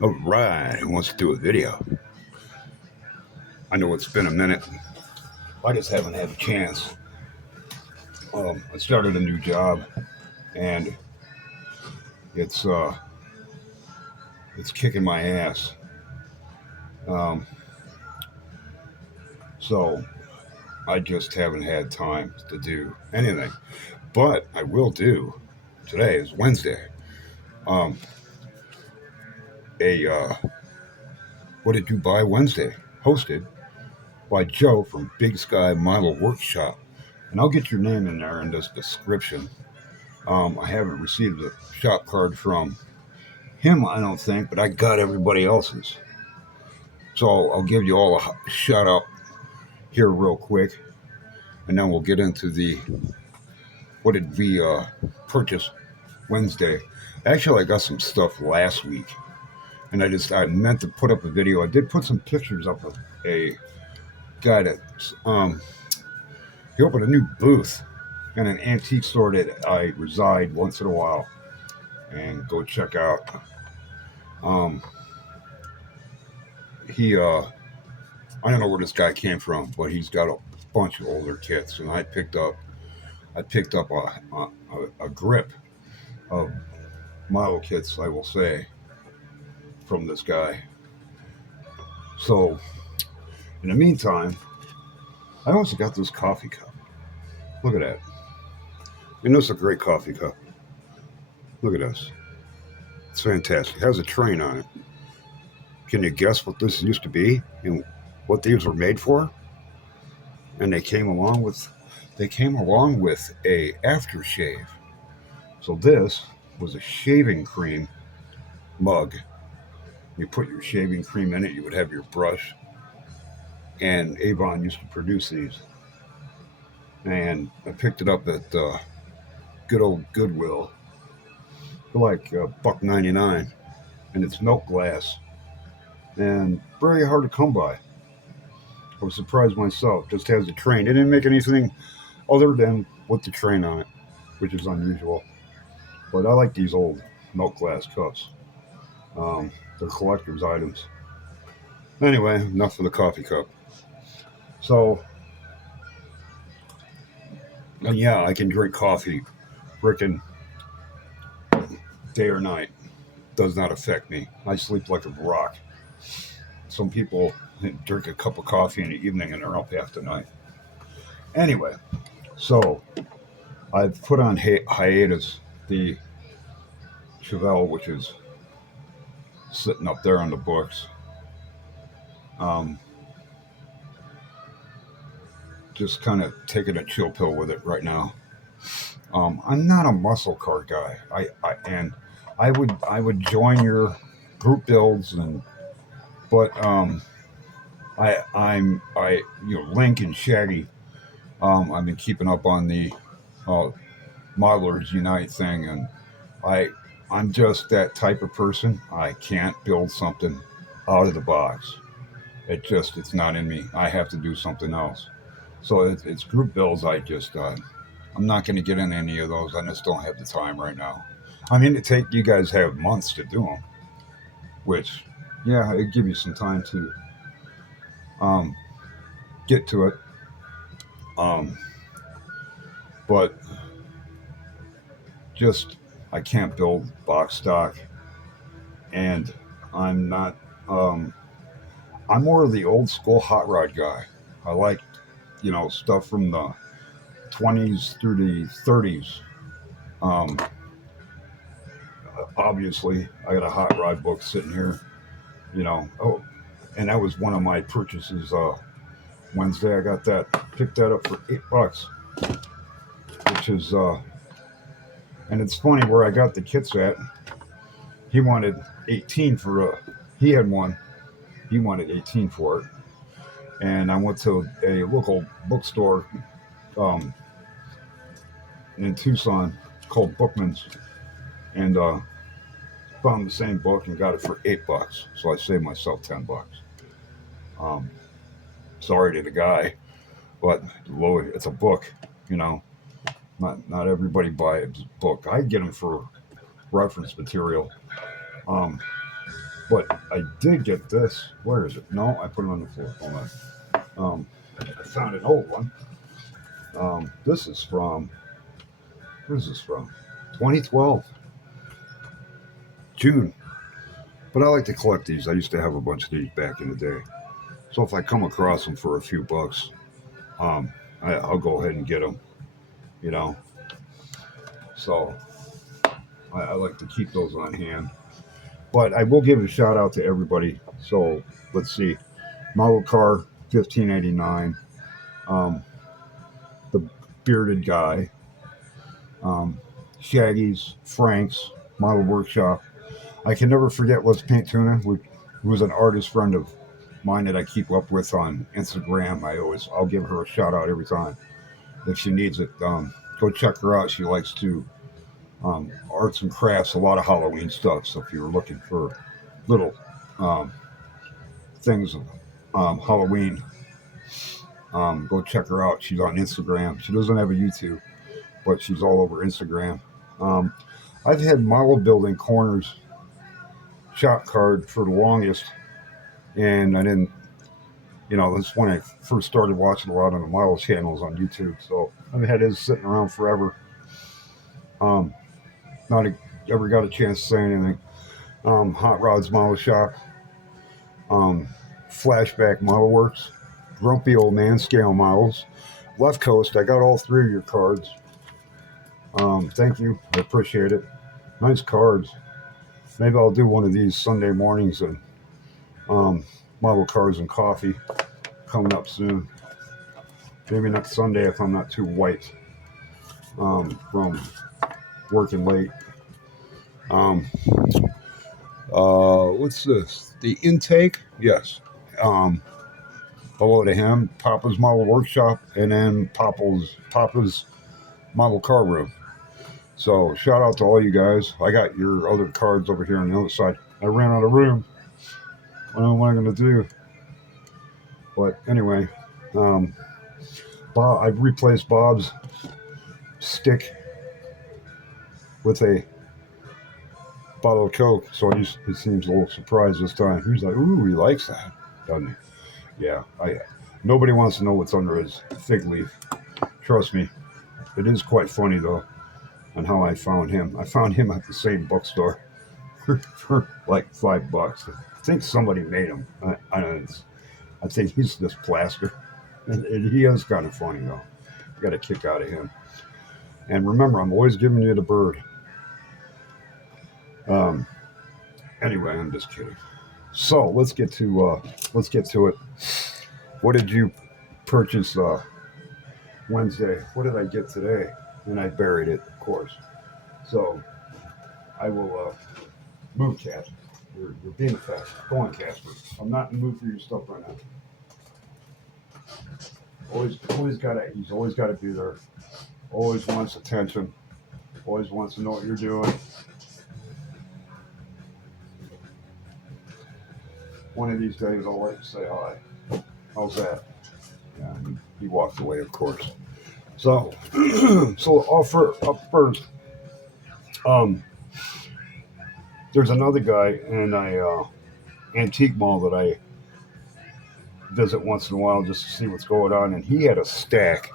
All right, who wants to do a video? I know it's been a minute. I just haven't had a chance. I started a new job, and it's uh, it's kicking my ass. Um, so I just haven't had time to do anything. But I will do. Today is Wednesday. Um, a What did you buy Wednesday? Hosted by Joe from Big Sky Model Workshop, and I'll get your name in there in this description. I haven't received a shop card from him, I don't think, but I got everybody else's. So I'll give you all a shout out here real quick, and then we'll get into the what did we purchase Wednesday. Actually, I got some stuff last week, and I meant to put up a video. I did put some pictures up of a guy that he opened a new booth in an antique store that I reside once in a while and go check out. Um, he I don't know where this guy came from, but he's got a bunch of older kits, and I picked up a grip of model kits, I will say, from this guy. So in the meantime, I also got this coffee cup. Look at that. You know, it's a great coffee cup. Look at this. It's fantastic. It has a train on it. Can you guess what this used to be and what these were made for? And they came along with a aftershave. So this was a shaving cream mug. You put your shaving cream in it, you would have your brush. And Avon used to produce these. And I picked it up at good old Goodwill for like $1.99, and it's milk glass and very hard to come by. I was surprised myself. Just has a train. They didn't make anything other than with the train on it, which is unusual. But I like these old milk glass cups. They're collector's items. Anyway, enough of the coffee cup. So, and yeah, I can drink coffee, frickin' day or night. Does not affect me. I sleep like a rock. Some people drink a cup of coffee in the evening and they're up half the night. Anyway, so I've put on hiatus the Chevelle, which is sitting up there on the books. Um, just kind of taking a chill pill with it right now. I'm not a muscle car guy. And I would join your group builds, and but I Link and Shaggy. I've been keeping up on the uh, Modelers Unite thing, and I I'm just that type of person. I can't build something out of the box. It's not in me. I have to do something else. So it's group builds. I'm not going to get in any of those. I just don't have the time right now. I mean, it take you guys have months to do them, which yeah, it give you some time to um, get to it. Um, but just I can't build box stock, and I'm not. Um, I'm more of the old school hot rod guy. I like stuff from the 20s through the 30s. Um, Obviously, I got a hot rod book sitting here. Oh, and that was one of my purchases. Wednesday, I got that, picked that up for $8, which is and it's funny where I got the kits at. He wanted 18 for he had one. He wanted 18 for it, and I went to a local bookstore um, in Tucson called Bookman's, and found the same book and got it for $8. So I saved myself $10. Um, Sorry to the guy, but it's a book. You know, not everybody buys a book. I get them for reference material. Um, But I did get this. Where is it? No, I put it on the floor. Hold on. I found an old one. This is from, where's this from? 2012, June. But I like to collect these. I used to have a bunch of these back in the day. So if I come across them for a few bucks, um, I'll go ahead and get them, you know. So I like to keep those on hand. But I will give a shout out to everybody. So let's see. Model car 1589. Um, the bearded guy. Um, Shaggy's, Frank's, Model Workshop. I can never forget Les Paint Tuna, who was an artist friend of mine that I keep up with on Instagram. I'll give her a shout out every time if she needs it. Go check her out. She likes to arts and crafts, a lot of Halloween stuff. So if you're looking for little um, things of Halloween, go check her out. She's on Instagram. She doesn't have a YouTube, but she's all over Instagram. Um, I've had model building corners shop card for the longest, and I didn't. That's when I first started watching a lot of the model channels on YouTube. So I've had his sitting around forever. Um, not ever got a chance to say anything. Hot Rods Model Shop, um, Flashback Model Works, Grumpy Old Man Scale Models, Left Coast. I got all three of your cards. Thank you. I appreciate it. Nice cards. Maybe I'll do one of these Sunday mornings and um, model cars and coffee coming up soon. Maybe next Sunday if I'm not too white from working late. Um, what's this? The intake? Yes. Hello to him. Papa's Model Workshop, and then Papa's Model Car Room. So shout out to all you guys. I got your other cards over here on the other side. I ran out of room. I don't know what I'm gonna do. But anyway, I've replaced Bob's stick with a bottle of Coke, so he seems a little surprised this time. He's like, "Ooh, he likes that, doesn't he?" Yeah, nobody wants to know what's under his fig leaf. Trust me, it is quite funny though, on how I found him. I found him at the same bookstore for like $5. I think somebody made him. I think he's just plaster, and he is kind of funny though. I got a kick out of him. And remember, I'm always giving you the bird. Um, anyway, I'm just kidding. So let's get to it. What did you purchase Wednesday? What did I get today? And I buried it, of course. So I will move, Casper. You're being fast. Go on, Casper. I'm not in the mood for your stuff right now. He's always gotta be there. Always wants attention. Always wants to know what you're doing. One of these days I'll let you say hi. How's that? Yeah, he walked away, of course. So, up first, there's another guy in a antique mall that I visit once in a while just to see what's going on, and he had a stack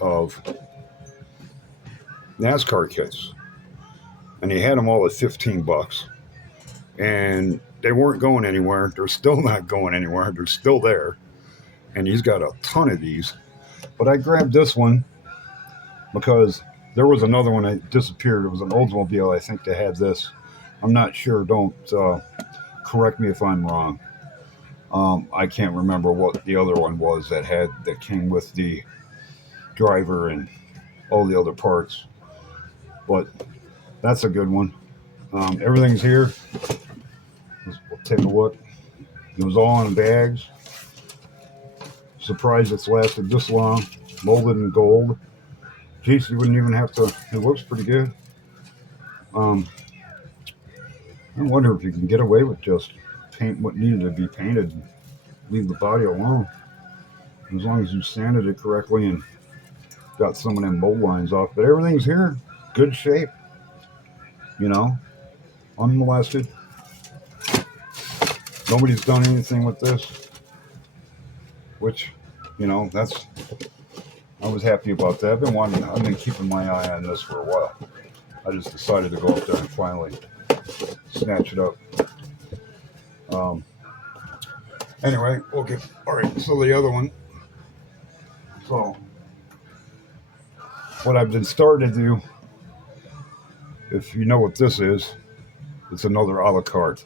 of NASCAR kits, and he had them all at $15, and they weren't going anywhere. They're still not going anywhere. They're still there, and he's got a ton of these. But I grabbed this one because there was another one that disappeared. It was an Oldsmobile, I think, that had this. I'm not sure. Don't correct me if I'm wrong. I can't remember what the other one was that came with the driver and all the other parts. But that's a good one. Everything's here. We'll take a look. It was all in bags. Surprised it's lasted this long. Molded in gold. Geez, you wouldn't even have to. It looks pretty good. I wonder if you can get away with just paint what needed to be painted and leave the body alone. As long as you sanded it correctly and got some of them mold lines off. But everything's here. Good shape. Unmolested. Nobody's done anything with this, which, that's I was happy about that. I've been keeping my eye on this for a while. I just decided to go up there and finally snatch it up. Um, anyway, okay. All right. So the other one. So what I've been starting to do, if you know what this is, it's another a la carte.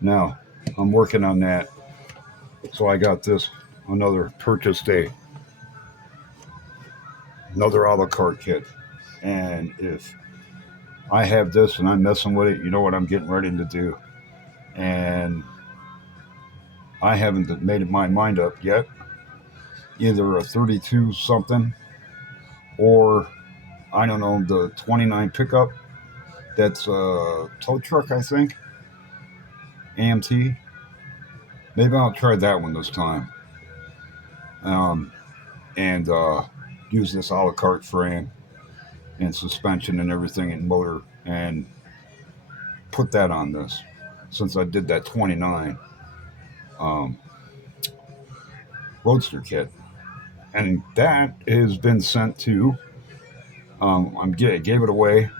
Now I'm working on that. So I got this another purchase day, another a la carte kit. And if I have this and I'm messing with it, you know what I'm getting ready to do. And I haven't made my mind up yet. Either a 32 something or I don't know, the 29 pickup. That's a tow truck, I think. AMT. Maybe I'll try that one this time. Um, and use this a la carte frame and suspension and everything and motor and put that on this since I did that 29 um, Roadster kit. And that has been sent to, I gave it away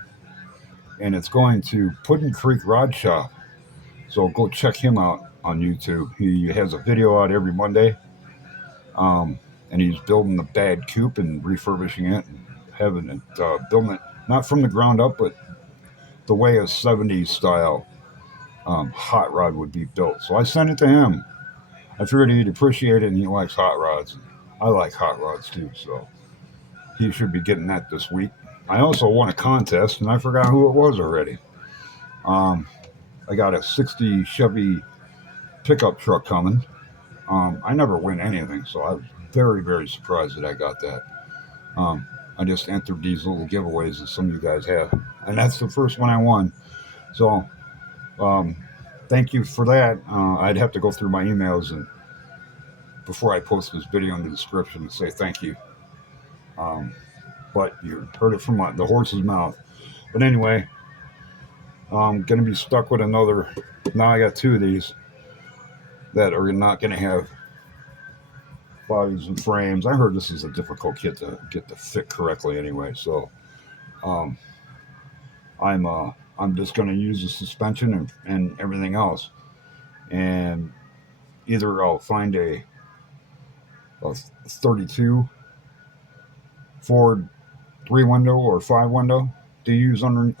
and it's going to Puddin Creek Rod Shop. So go check him out on YouTube. He has a video out every Monday. And he's building the bad coupe and refurbishing it and having it, building it not from the ground up, but the way a 70s style hot rod would be built. So I sent it to him. I figured he'd appreciate it and he likes hot rods. I like hot rods too, so he should be getting that this week. I also won a contest and I forgot who it was already. Um, I got a 60 Chevy pickup truck coming. I never win anything, so I was very, very surprised that I got that. Um, I just entered these little giveaways that some of you guys have, and that's the first one I won. So, um, thank you for that. I'd have to go through my emails and before I post this video in the description to say thank you. Um, but you heard it from the horse's mouth. But anyway, I'm gonna be stuck with another. Now I got two of these that are not gonna have bodies and frames. I heard this is a difficult kit to get to fit correctly anyway. So um, I'm just going to use the suspension and everything else, and either I'll find a 32 Ford 3 window or 5 window to use under,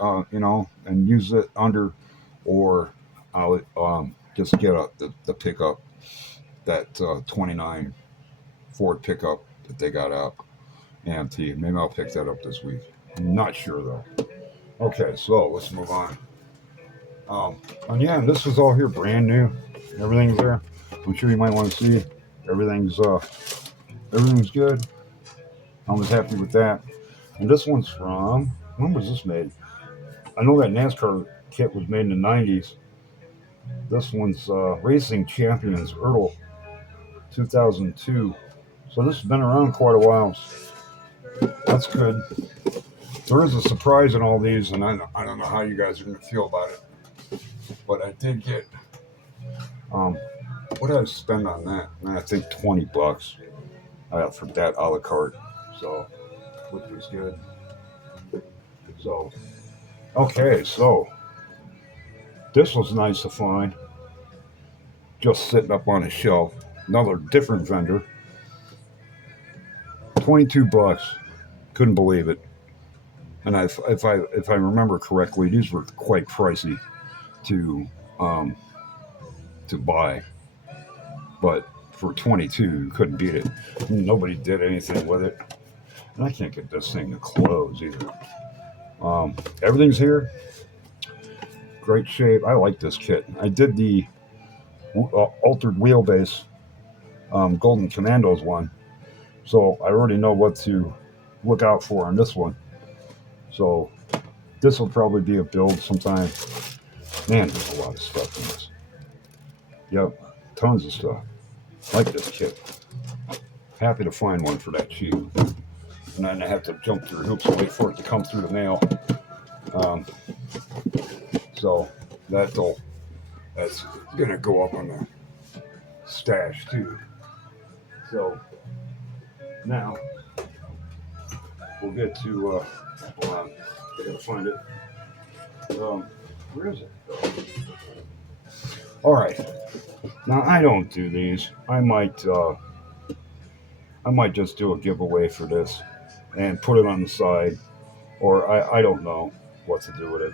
and use it under, or I'll just get the pickup, that 29 Ford pickup that they got out, AMT. Maybe I'll pick that up this week. I'm not sure though. Okay, so let's move on. And yeah, this is all here brand new. Everything's there. I'm sure you might want to see. Everything's everything's good. I was happy with that. And this one's from, when was this made? I know that NASCAR kit was made in the 90s. This one's Racing Champions Earl 2002. So this has been around quite a while. That's good. There is a surprise in all these, and I don't know how you guys are going to feel about it. But I did get, what did I spend on that? I think $20 for that a la carte. So, which was good. So, okay, so this was nice to find. Just sitting up on a shelf. Another different vendor. $22. Couldn't believe it. And if I remember correctly, these were quite pricey to buy, but for 22, you couldn't beat it. Nobody did anything with it, and I can't get this thing to close either. Everything's here, great shape. I like this kit. I did the altered wheelbase Golden Commandos one, so I already know what to look out for on this one. So this will probably be a build sometime. Man, there's a lot of stuff in this. Yep, tons of stuff. Like this kit. Happy to find one for that cheap. And then I have to jump through hoops and wait for it to come through the mail. So that'll That's gonna go up on the stash too. So now we'll get to. Hold on, I gotta find it. Where is it? All right. Now I don't do these. I might just do a giveaway for this and put it on the side, or I don't know what to do with it.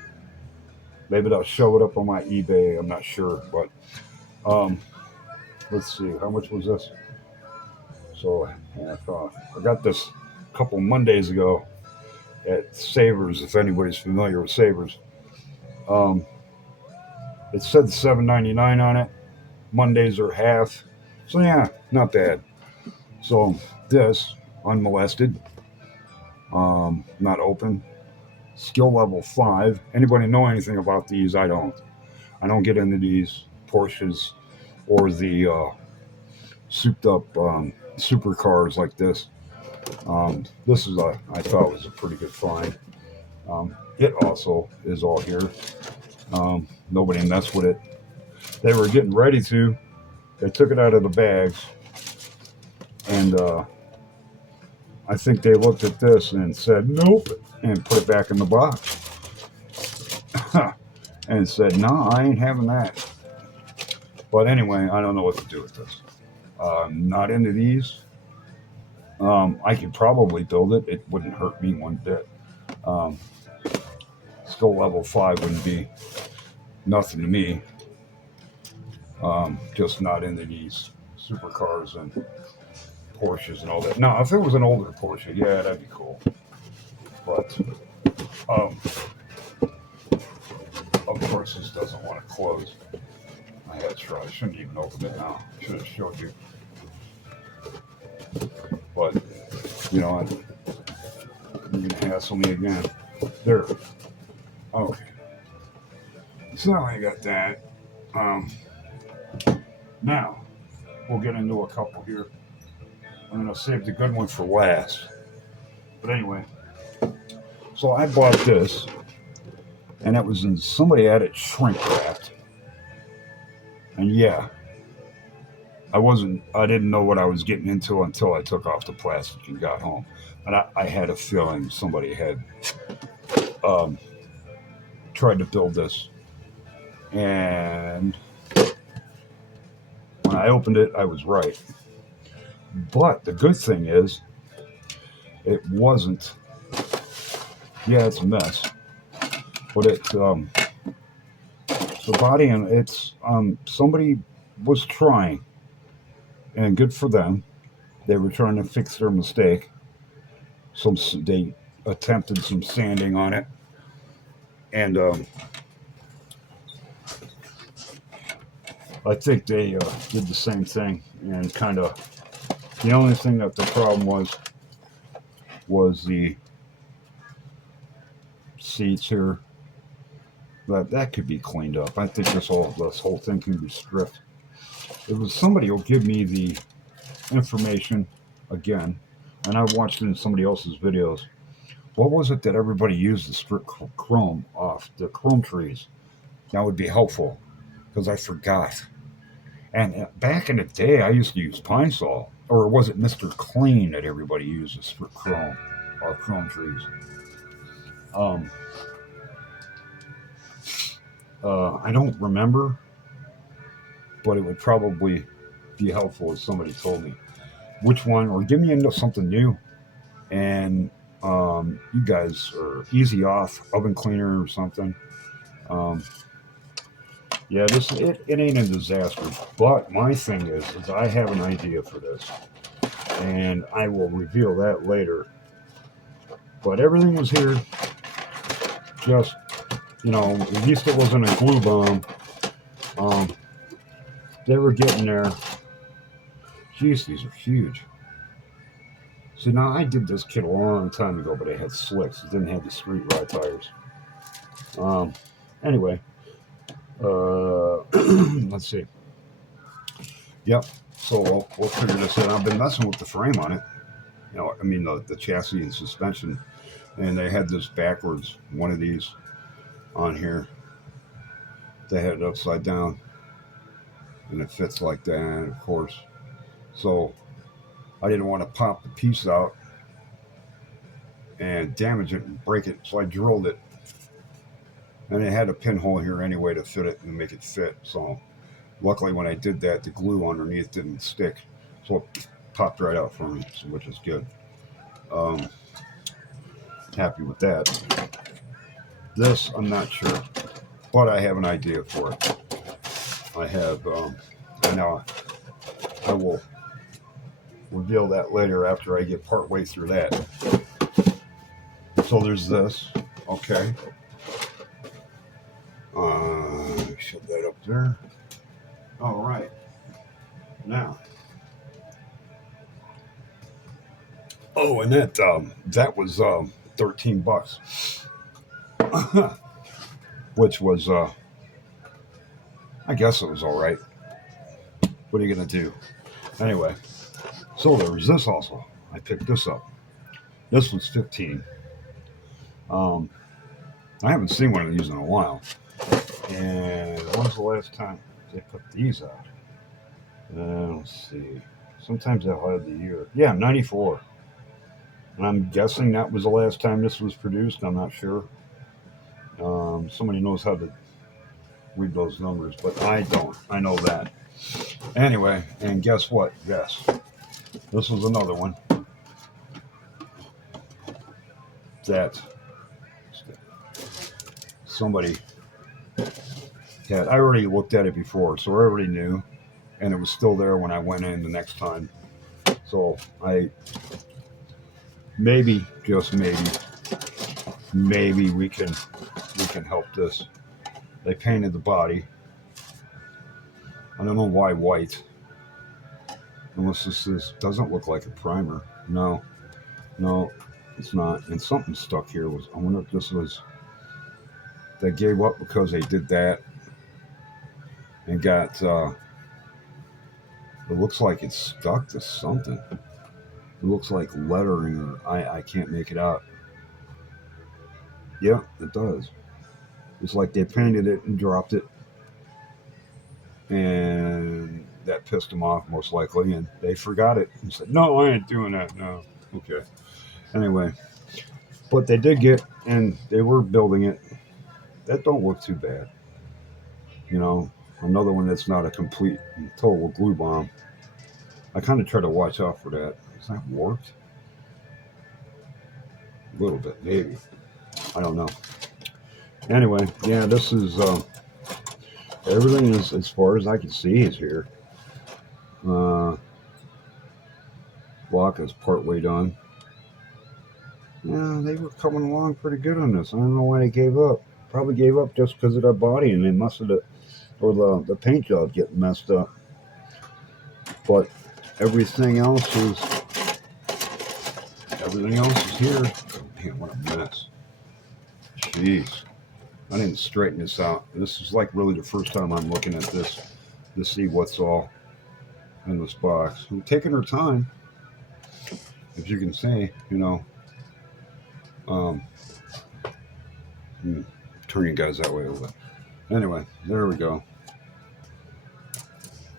Maybe I'll show it up on my eBay. I'm not sure, but um, let's see. How much was this? So I got this a couple Mondays ago at Savers. If anybody's familiar with Savers, um, it said $7.99 on it. Mondays are half, so yeah, not bad. So this unmolested, not open, skill level 5. Anybody know anything about these? I don't. I don't get into these Porsches or the souped up supercars like this. This is I thought was a pretty good find. It also is all here. Nobody messed with it. They were getting ready to. They took it out of the bags, and I think they looked at this and said nope, and put it back in the box, and said, "No, I ain't having that." But anyway, I don't know what to do with this. Not into these. I could probably build it. It wouldn't hurt me one bit. Um, Skill level 5 wouldn't be nothing to me. Just not into these supercars and Porsches and all that. Now, if it was an older Porsche, yeah, that'd be cool. But um, of course, this doesn't want to close. I had to try. I shouldn't even open it now. Should have showed you. But you know, you're gonna hassle me again. There. Okay. So I got that. Now we'll get into a couple here. I'm gonna save the good one for last. But anyway, so I bought this, and it was in somebody had it shrink wrapped, and yeah, I didn't know what I was getting into until I took off the plastic and got home, and I had a feeling somebody had um, tried to build this, and when I opened it, I was right. But the good thing is, it wasn't. Yeah, it's a mess, but the body and it's somebody was trying, and good for them. They were trying to fix their mistake. They attempted some sanding on it, and I think they did the same thing. And kind of the only thing that the problem was the seats here. But that could be cleaned up. I think this whole thing can be stripped. It was somebody will give me the information again, and I watched it in somebody else's videos. What was it that everybody used to strip chrome off the chrome trees? That would be helpful because I forgot. And back in the day, I used to use Pine Sol, or was it Mr. Clean that everybody used to strip chrome or chrome trees? Um, I don't remember, but it would probably be helpful if somebody told me which one, or give me into something new. And you guys are easy off oven cleaner or something. Um, yeah, it ain't a disaster. But my thing is I have an idea for this, and I will reveal that later. But everything was here. Just at least it wasn't a glue bomb. Um, they were getting there. Jeez, these are huge. So now I did this kit a long time ago, but it had slicks. It didn't have the street rod tires. Anyway, let's see. Yep. So we'll figure this out. I've been messing with the frame on it. I mean the chassis and suspension, and they had this backwards one of these on here. They had it upside down. and it fits like that, of course. So I didn't want to pop the piece out and damage it and break it, so I drilled it, and it had a pinhole here anyway to fit it and make it fit. So luckily, when I did that, the glue underneath didn't stick, so it popped right out for me, which is good. Um, Happy with that. This, I'm not sure, but I have an idea for it. I have, now I will reveal that later after I get part way through that. So there's this, okay. Shut that up there. All right. Now. Oh, and that was $13, which was I guess it was all right. What are you gonna do? Anyway, so there was this also. I picked this up. This was 15. I haven't seen one of these in a while. And when's the last time they put these out? Let's see. Sometimes they'll have the year. Yeah, 94. And I'm guessing that was the last time this was produced. I'm not sure. Somebody knows how to read those numbers, but I don't. I know that. Anyway, and guess what? Yes. This was another one that somebody had. I already looked at it before, so I already knew, and it was still there when I went in the next time. So I maybe, just maybe we can help this. They painted the body. I don't know why white, unless this doesn't look like a primer. No, it's not. And something stuck here. I wonder if this was. They gave up because they did that and got. It looks like it's stuck to something. It looks like lettering, or I can't make it out. Yeah, it does. It's like they painted it and dropped it, and that pissed them off most likely, and they forgot it and said, "No, I ain't doing that." No, okay. Anyway, but they did get, and they were building it. That don't look too bad. Another one that's not a complete total glue bomb. I kind of try to watch out for that. Has that worked? A little bit, maybe. I don't know. Anyway, yeah, this is everything is, as far as I can see, is here. Block is partway done. Yeah, they were coming along pretty good on this. I don't know why they gave up. Probably gave up just because of that body, and they must have, or the paint job getting messed up. But everything else is here. Man, what a mess. Jeez. I didn't straighten this out. This is like really the first time I'm looking at this to see what's all in this box. I'm taking her time, as you can see, turn you guys that way a little bit. Anyway, there we go.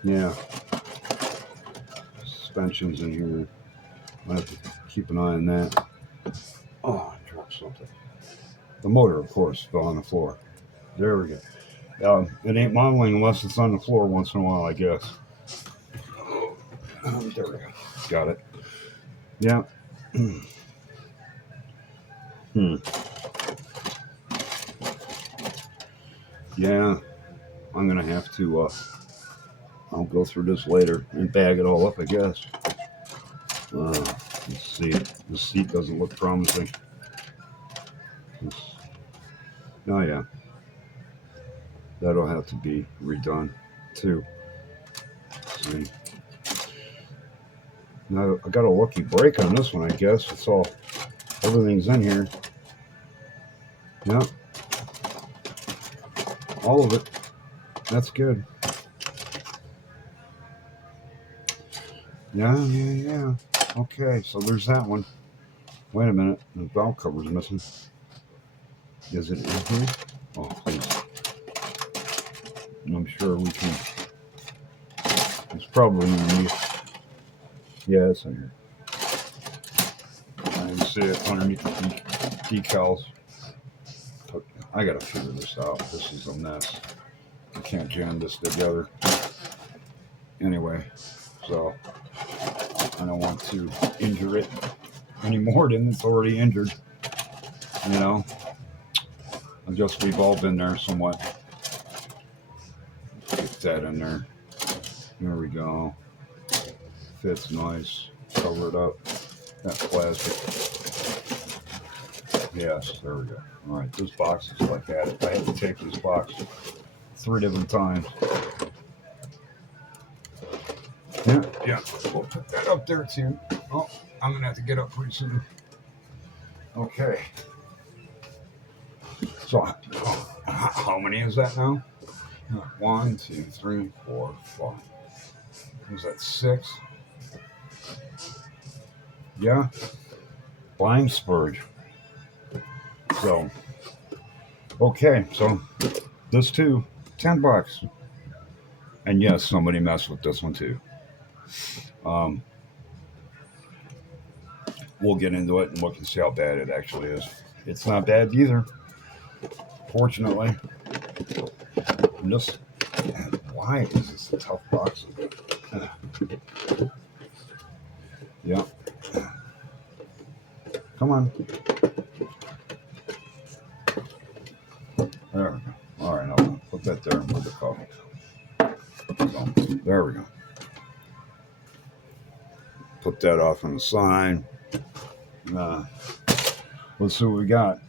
Yeah. Suspensions in here. I have to keep an eye on that. Oh, I dropped something. The motor, of course, fell on the floor. There we go. It ain't modeling unless it's on the floor once in a while, I guess. There we go. Got it. Yeah. Yeah. I'm going to have to, I'll go through this later and bag it all up, I guess. Let's see. The seat doesn't look promising. Oh, yeah. That'll have to be redone, too. Let's see. Now, I got a lucky break on this one, I guess. Everything's in here. Yep. All of it. That's good. Yeah. Okay, so there's that one. Wait a minute. The valve cover's missing. Is it in here? Oh, please. I'm sure we can It's probably underneath. Yeah, it's in here. I can see it underneath the decals. But I gotta figure this out. This is a mess. I can't jam this together. Anyway, so I don't want to injure it any more than it's already injured. You know, we've all been there somewhat. Get that in there. There we go. Fits nice. Cover it up. That plastic. Yes, there we go. All right, this box is like that. I had to tape this box 3 different times. Yeah. We'll put that up there too. Oh, I'm gonna have to get up pretty soon. Okay. So, how many is that now? 1, 2, 3, 4, 5. Is that 6? Yeah. Blind spurge. So, okay. So, this too, $10. And yes, somebody messed with this one too. We'll get into it and look and see how bad it actually is. It's not bad either, fortunately. And this, why is this a tough box? Yeah. Come on. There we go. All right, I'll put that there and put the cover. So, there we go. Put that off on the side. Let's see what we got.